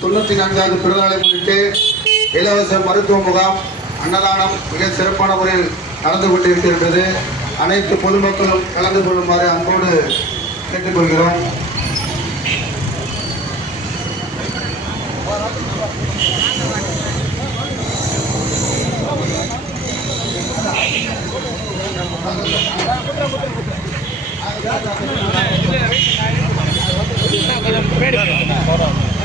தொண்ணூத்தி நான்காவது பிறந்தநாளை முன்னிட்டு இலவச மருத்துவ முகாம் அன்னதானம் மிக சிறப்பான முறையில் நடந்து கொண்டிருக்கின்றது. அனைத்து பொதுமக்களும் கலந்து கொள்ளுமாறு அன்போடு கேட்டுக்கொள்கிறோம்.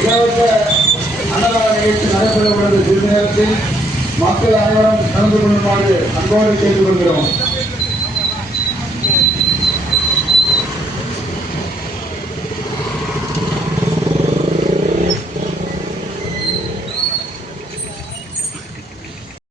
இலவச அன்னதான நிகழ்ச்சி நடைபெற உள்ளது சிறிது நேரத்தில் மக்கள் அனைவரும் கலந்து கொள்ளுமாறு அன்போடு கேட்டுக்கொள்கிறோம்.